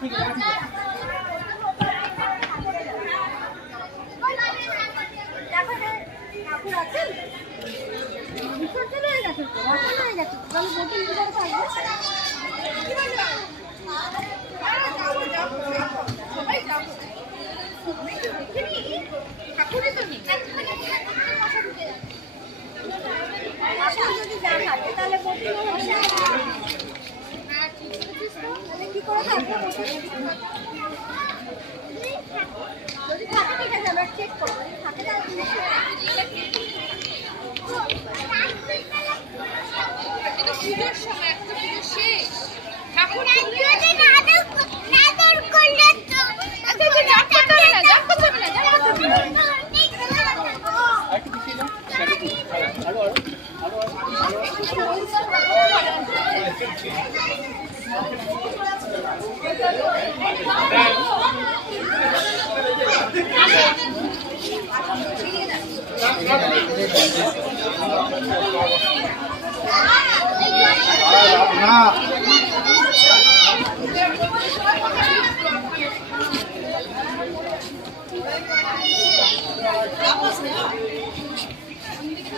ঠিক আছে। কি করে থাকবো যদি থাকে ঠিক আছে আমরা চেক করবো থাকে না পুজোর সময় একটা পুজো শেষ ঠাকুর না